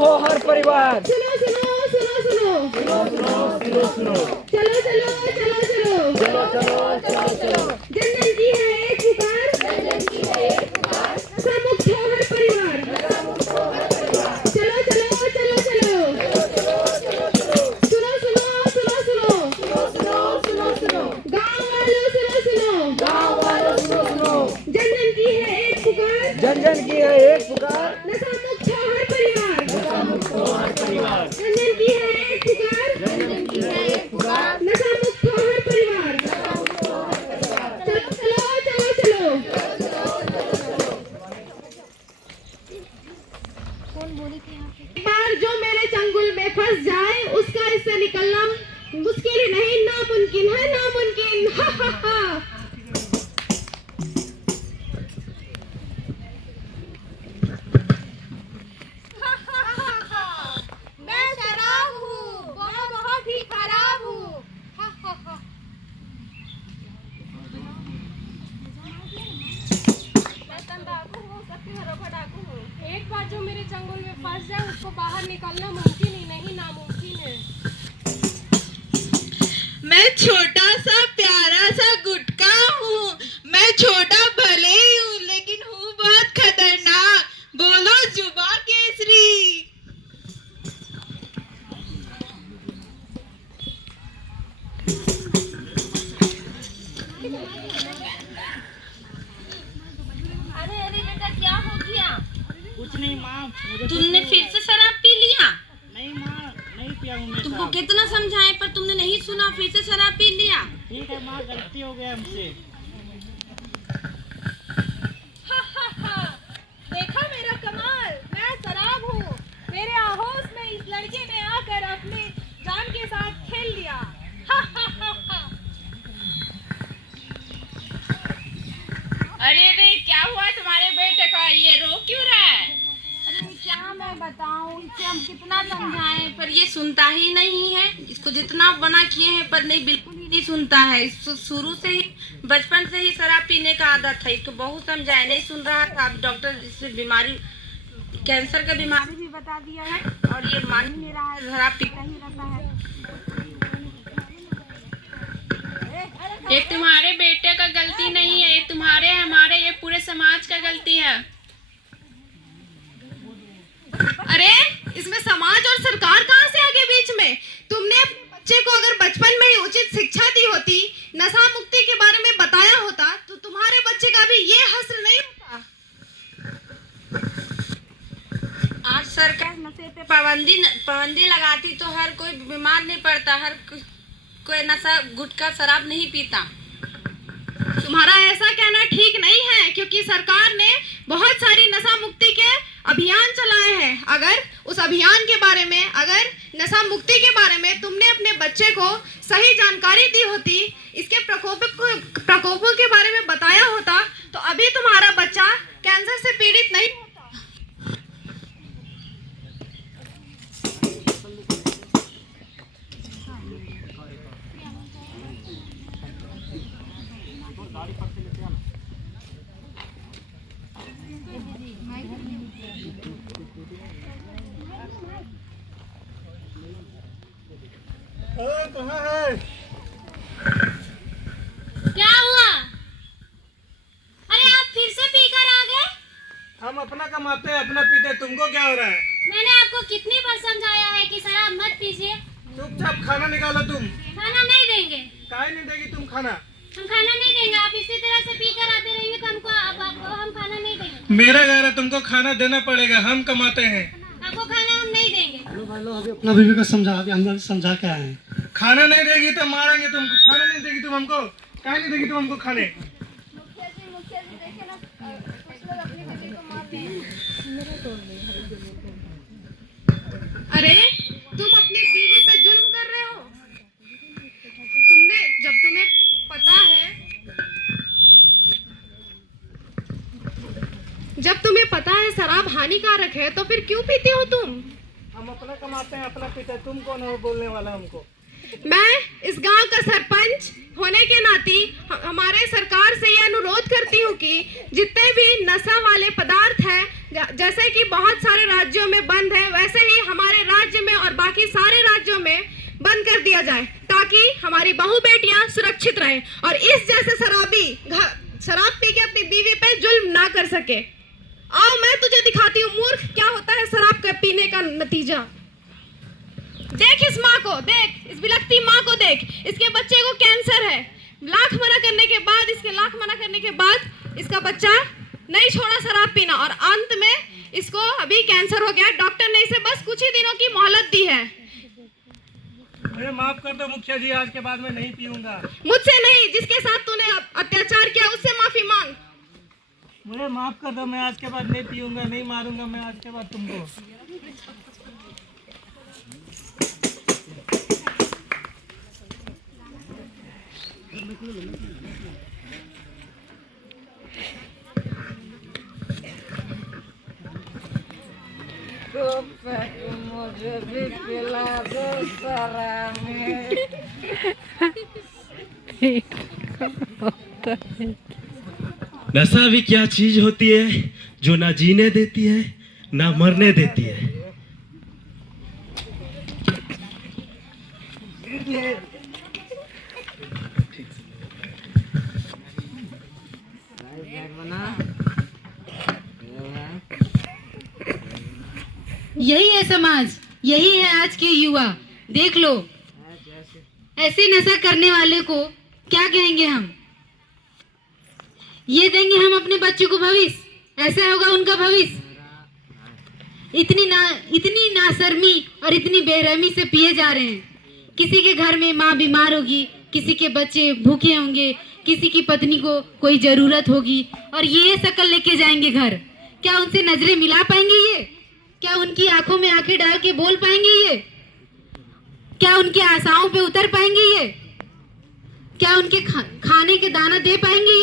हो हर परिवार। सुनो सुनो सुनो सुनो सुनो सुनो चलो चलो चलो चलो चलो चलो चलो चलो। जन जन की है एक पुकार, नशा मुक्त हो हर परिवार। चलो चलो चलो चलो सुनो सुनो सुनो सुनो गाँव वालों सुनो जन जन की है एक पुकार, जन जन की है एक पुकार, नशा मुक्त हो हर परिवार। नशा मुक्त हो हर परिवार। जन जन की है एक पुकार, नशा मुक्त हो हर परिवार। चलो चलो एक बार जो मेरे चंगुल में फंस जाए उसका इससे निकलना मुश्किल ही नहीं, नामुमकिन है, नामुमकिन। हा हा हा। मैं शराब हूँ, बहुत ही खराब हूँ। मैं तंबाकू हूँ, सबके घरों का डाकू हूँ। एक बार जो मेरे चंगुल में फंस जाए उसको बाहर निकलना मुमकिन ही नहीं, नामुमकिन है। मैं छोटा सा प्यारा सा गुटका हूँ, मैं छोटा भले ही हूँ लेकिन हूँ बहुत खतरनाक। बोलो जुबा केसरी। अरे अरे बेटा, क्या हो गया? कुछ नहीं माँ, तुमने फिर से शराब पी लिया? नहीं माँ, नहीं पिया हूँ मैं तुमको शराब। कितना समझाए पर तुमने नहीं सुना, फिर से शराब पी लिया। ठीक है माँ, गलती हो गया हमसे। देखा मेरा कमाल, मैं शराब हूँ। मेरे आहोश में इस लड़के ने आकर अपनी जान के साथ खेल लिया। अरे रे, क्या हुआ तुम्हारे बेटे का, ये रो क्यों रहा है? अरे क्या मैं बताऊँ, इसे हम कितना समझाएं पर ये सुनता ही नहीं है। इसको जितना मना किए हैं पर नहीं, बिल्कुल ही नहीं सुनता है। इसको शुरू से ही, बचपन से ही शराब पीने का आदत है। इसको बहुत समझाया, नहीं सुन रहा था। अब डॉक्टर इसे बीमारी, कैंसर का बीमारी भी बता दिया है और ये मान ही नहीं रहा है, शराब पीता ही रहता है। ये तुम्हारे बेटे का गलती नहीं है, ये तुम्हारे, हमारे, ये पूरे समाज का गलती है। अरे इसमें समाज और सरकार कहाँ से आगे बीच में? तुमने अपने बच्चे को अगर बचपन में ही उचित शिक्षा दी होती, नशा मुक्ति के बारे में बताया होता, तो तुम्हारे बच्चे का भी ये हश्र नहीं होता। आज सरकार नशे पे पाबंदी लगाती तो हर कोई बीमार नहीं पड़ता, हर कोई नशा गुटखा शराब नहीं पीता। तुम्हारा ऐसा कहना ठीक नहीं है, क्योंकि सरकार ने बहुत सारी नशा मुक्ति के अभियान चलाए हैं। अगर उस अभियान के बारे में, अगर नशा मुक्ति के बारे में तुमने अपने बच्चे को सही जानकारी दी होती, इसके प्रकोपों के बारे में बताया होता, तो अभी तुम्हारा बच्चा कैंसर से पीड़ित नहीं होता। कहाँ है? क्या हुआ? अरे आप फिर से पीकर आ गए? हम अपना कमाते हैं, अपना पीते हैं, तुमको क्या हो रहा है? मैंने आपको कितनी बार समझाया है कि शराब मत पीजिए। चुपचाप खाना निकालो तुम। खाना नहीं देंगे, काहे नहीं देगी तुम खाना? हम खाना नहीं देंगे। आप इसी तरह से पीकर आते रहेंगे तो हमको आपको हम खाना नहीं देंगे। मेरा घर है, तुमको खाना देना पड़ेगा, हम कमाते हैं। आपको खाना हम नहीं देंगे। अभी अपना बीवी को समझा, अभी अंदर समझा के आए हैं। खाना नहीं देगी तो मारेंगे तुमको। खाना नहीं देगी तुम हमको, काहे नहीं देगी तुम हमको खाने? मुखिया जी देखे ना, कुछ लोग अपनी बीवी को मारते हैं। अरे तुम अपनी बीवी पे जुल्म कर रहे हो। तुम्हें पता है, जब तुम्हें पता है शराब हानिकारक है, तो फिर क्यों पीते हो तुम? हम अपना कमाते हैं, अपना पीते हैं, तुम कौन हो बोलने वाला हमको? मैं इस गांव का सरपंच होने के नाते हमारे सरकार से ये अनुरोध करती हूँ कि जितने भी नशा वाले पदार्थ हैं, जैसे कि बहुत सारे राज्यों में बंद है, वैसे ही हमारे राज्य में और बाकी सारे राज्यों में बंद कर दिया जाए ताकि हमारी बहू बेटियां सुरक्षित रहें और इस जैसे शराबी शराब पी के अपनी बीवी पे जुल्म ना कर सके। आओ मैं तुझे दिखाती हूँ मूर्ख, क्या होता है शराब का पीने का नतीजा। देख इस माँ को, देख इस बिलखती माँ को, देख इसके बच्चे को कैंसर है। लाख मना करने के बाद इसका बच्चा नहीं छोड़ा शराब पीना और अंत में इसको अभी कैंसर हो गया। डॉक्टर ने इसे बस कुछ ही दिनों की मोहलत दी है। मुझे माफ कर दो मुखिया जी, आज के बाद मैं नहीं पीऊंगा। मुझसे नहीं, जिसके साथ तूने अत्याचार किया उससे माफी मांग। मुझे माफ कर दो, मैं आज के बाद नहीं पीऊंगा, नहीं मारूंगा मैं आज के बाद तुमको। मुझे भी पिला दो शराब में। नशा भी क्या चीज होती है जो ना जीने देती है ना मरने देती है। यही है समाज, यही है आज के युवा। देख लो, ऐसे नशा करने वाले को क्या कहेंगे हम? ये देंगे हम अपने बच्चों को भविष्य, ऐसा होगा उनका भविष्य। इतनी नाशर्मी और इतनी बेरहमी से पिए जा रहे हैं। किसी के घर में माँ बीमार होगी, किसी के बच्चे भूखे होंगे, किसी की पत्नी को कोई जरूरत होगी और ये शक्ल लेके जाएंगे घर। क्या उनसे नजरें मिला पाएंगे ये? क्या उनकी आंखों में आंखें डाल के बोल पाएंगे ये? क्या उनकी आशाओं पे उतर पाएंगे ये? क्या उनके खाने के दाना दे पाएंगे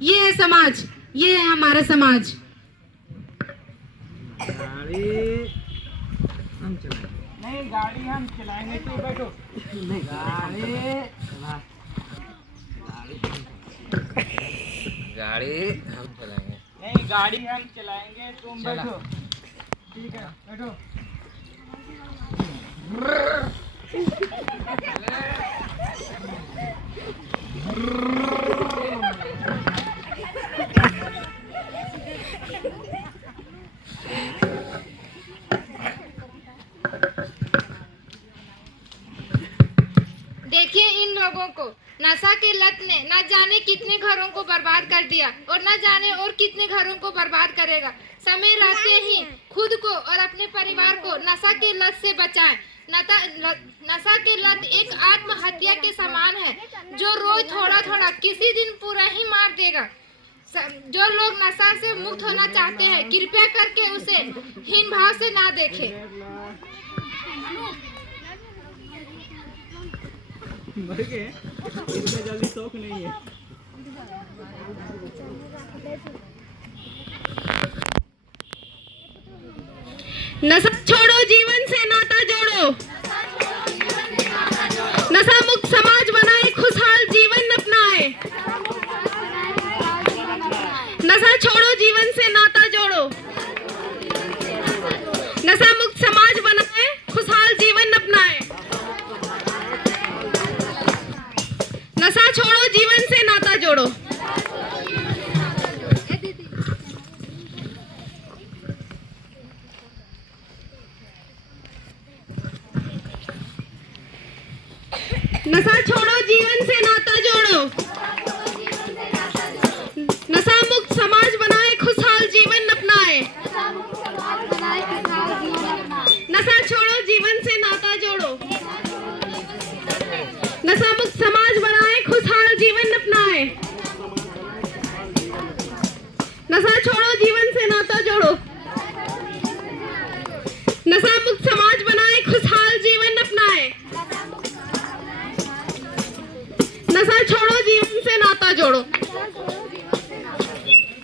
ये है समाज, ये है हमारा समाज। गाड़ी हम चलाएंगे, तो बैठो। गाड़ी हम चलाएंगे, तुम बैठो। ठीक है, बैठो। देखिए इन लोगों को, नशा के लत ने न जाने कितने घरों को बर्बाद कर दिया और न जाने और कितने घरों को बर्बाद करेगा। समय रहते ही खुद को और अपने परिवार को नशा के लत से बचाएं। नशा के लत एक आत्महत्या के समान है जो रोज थोड़ा थोड़ा किसी दिन पूरा ही मार देगा। जो लोग नशा से मुक्त होना चाहते हैं, कृपया करके उसे हीन भाव से ना देखें। जल्दी शौक नहीं है। नशा छोड़ो, जीवन से नाता जोड़ो। नशा मुक्त समाज बनाए, खुशहाल जीवन अपनाए। नशा छोड़ो, जीवन से नाता जोड़ो। नशा मुक्त समाज बनाए, खुशहाल जीवन अपनाए। नशा छोड़ो, जीवन से नाता जोड़ो। नशा छोड़ो, जीवन से नाता जोड़ो। नशा मुक्त समाज बनाए, खुशहाल जीवन अपनाए। नशा छोड़ो, जीवन से नाता जोड़ो। नशा मुक्त समाज बनाए, खुशहाल जीवन अपनाए। नशा छोड़ो, जीवन से नाता जोड़ो। नशा मुक्त समाज बनाए, खुशहाल जीवन अपनाए। नशा छोड़ो, जीवन से नाता जोड़ो।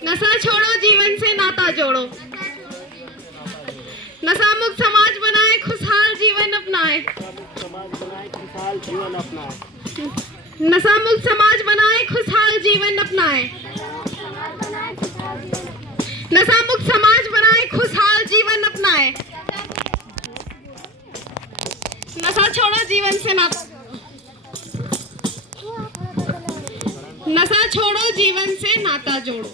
नशा छोड़ो, जीवन से नाता जोड़ो। नशा मुक्त समाज बनाए, खुशहाल जीवन अपनाए। नशा मुक्त समाज बनाए, खुशहाल जीवन अपनाए। नशा मुक्त नशा छोड़ो जीवन से नाता नशा छोड़ो जीवन से नाता जोड़ो।